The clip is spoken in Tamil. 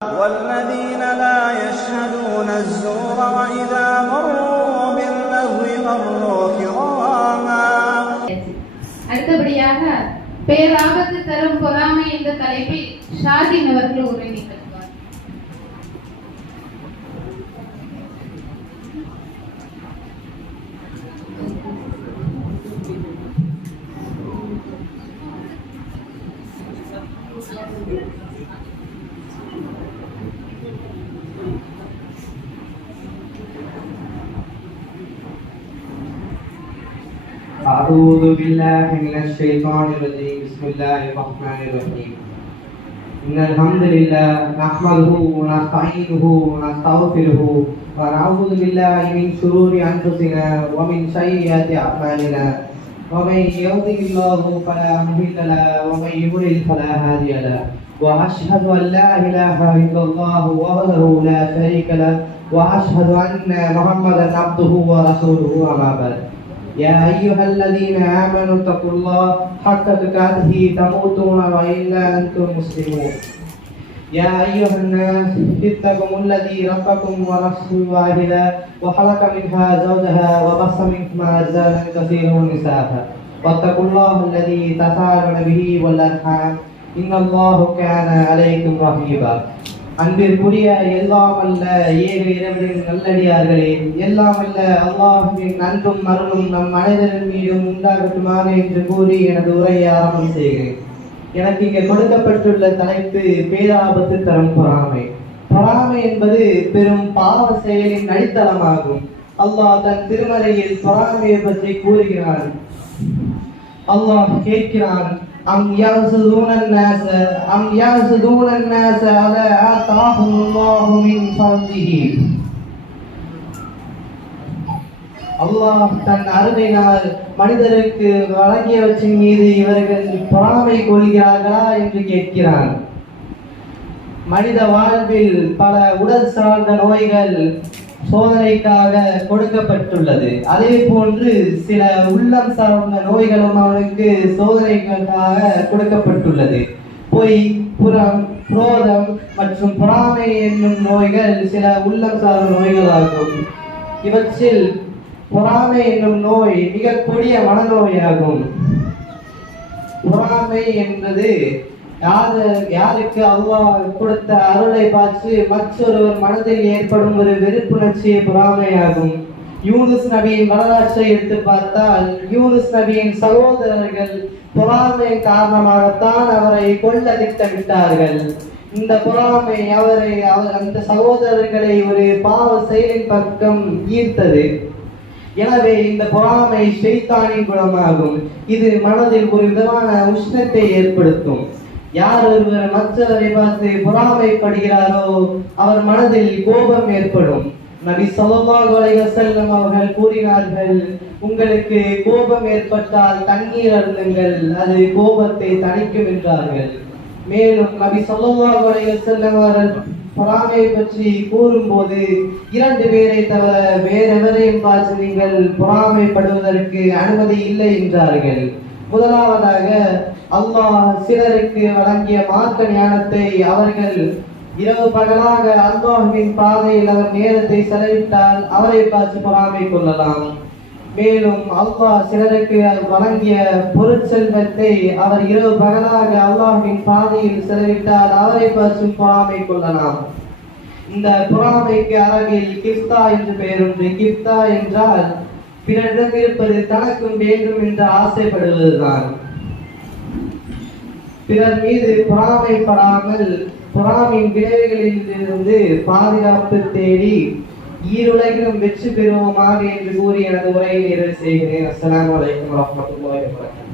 والذين لا يشهدون الزور وإذا مروا باللغو مروا كراما. அடுத்தபடியாக பேராபத்து தரும் பொறாமை என்ற தலைப்பில் ஷாதின் அவர்கள் உரை நிகழ்த்துவார். أعوذ بالله من الشيطان الرجيم بسم الله الرحمن الرحيم إن الحمد لله نحمده ونستعينه ونستغفره ونعوذ بالله من شرور أنفسنا ومن سيئات أعمالنا ومن يهده الله فلا مضل له ومن يضلل فلا هادي له وأشهد أن لا إله إلا الله وحده لا شريك له وأشهد أن محمدا عبده ورسوله أما بعد يا أيها الذين آمنوا اتقوا الله حق تقاته تموتون وإلا أنتم مسلمون يا أيها الناس اتقوا الذي ربكم ونفس واحدة وخلق منها زوجها وبث منهما رجالا كثيرا ونساء واتقوا الله الذي تساءلون به والأرحام إن الله كان عليكم رقيبا. அன்பிற்குரிய எல்லாம் அல்ல ஏக இறைவனின் நல்லடியார்களே, எல்லாம் அல்ல அல்லாஹ்வின் அன்பும் அருளும் நம் அனைவரின் மீதும் உண்டாகட்டுமாக என்று கூறி எனது உரையை ஆரம்பம் செய்கிறேன். எனக்கு இங்கே கொடுக்கப்பட்டுள்ள தலைப்பு பேராபத்து தரும் பொறாமை. பொறாமை என்பது பெரும் பாவ செயலின் அடித்தளமாகும். அல்லாஹ் தன் திருமறையில் பொறாமையை பற்றி கூறுகிறான். அல்லாஹ் கேட்கிறான், أم يحسدون الناس على آتاهم الله من فضله. அல்லாஹ் தன் அருமையினால் மனிதருக்கு வழங்கியவற்றின் மீது இவர்கள் பொறாமை கொள்கிறார்களா என்று கேட்கிறான். மனித வாழ்வில் பல உடல் சார்ந்த நோய்கள் சோதனைக்காக கொடுக்கப்பட்டுள்ளது. அதே போன்று சில உள்ளம் சார்ந்த நோய்களும் அவனுக்கு சோதனைக்காக கொடுக்கப்பட்டுள்ளது. பொய், புறம், குரோதம் மற்றும் பொறாமை என்னும் நோய்கள் சில உள்ளம் சார்ந்த நோய்களாகும். இவற்றில் பொறாமை என்னும் நோய் மிக கொடிய மனநோயாகும். பொறாமை என்பது யாருக்கு அல்லாஹ் கொடுத்த அருளை பார்த்து மற்றொருவர் மனதில் ஏற்படும் ஒரு வெறுப்புணர்ச்சியை பொறாமையாகும். யூனுஸ் நபியின் வரலாற்றை எடுத்து பார்த்தால், யூனுஸ் நபியின் சகோதரர்கள் பொறாமை காரணமாகத்தான் அவரை கொல்ல திட்டமிட்டார்கள். இந்த பொறாமை அந்த சகோதரர்களை ஒரு பாவ செயலின் பக்கம் ஈர்த்தது. எனவே இந்த பொறாமை ஷைத்தானின் குணமாகும். இது மனதில் ஒரு விதமான உஷ்ணத்தை ஏற்படுத்தும். யார் ஒருவர் மற்றவரை பார்த்து பொறாமைப்படுகிறாரோ அவர் மனதில் கோபம் ஏற்படும். நபி ஸல்லல்லாஹு அலைஹி வஸல்லம் அவர்கள் கூறினார்கள், உங்களுக்கு கோபம் ஏற்பட்டால் தண்ணீர் அருந்துங்கள், அது கோபத்தை தணிக்கும் என்றார்கள். மேலும் நபி ஸல்லல்லாஹு அலைஹி வஸல்லம் அவர்கள் பொறாமை பற்றி கூறும்போது, இரண்டு பேரை தவிர வேறெவரையும் பார்த்து நீங்கள் பொறாமைப்படுவதற்கு அனுமதி இல்லை என்றார்கள். முதலாவதாக, அல்லாஹ் சிலருக்கு வழங்கிய மார்க்க ஞானத்தை அவர்கள் இரவு பகலாக அல்லாஹ்வின் பாதையில் அவர் நேரத்தை செலவிட்டால் அவரை பார்த்து பொறாமை கொள்ளலாம். மேலும் அல்லாஹ் சிலருக்கு வழங்கிய பொருட்செல்வத்தை அவர் இரவு பகலாக அல்லாஹ்வின் பாதையில் செலவிட்டால் அவரை பார்த்து பொறாமை கொள்ளலாம். இந்த பொறாமைக்கு அரபில் கிஃப்தா என்று பெயர் உண்டு. கிஃப்தா என்றால் பிறரிடம் இருப்பது தனக்கும் வேண்டும் என்று ஆசைப்படுவதுதான். பிறர் மீது பொறாமைப்படாமல் பொறாமையின் விளைவுகளில் இருந்து பாதுகாப்பு தேடி ஈருலகிலும் வெற்றி பெறுவோமாக என்று கூறி எனது உரையை நிறைவு செய்கிறேன். அஸ்ஸலாமு அலைக்கும் வரஹ்மத்துல்லாஹி வபரகாத்துஹு.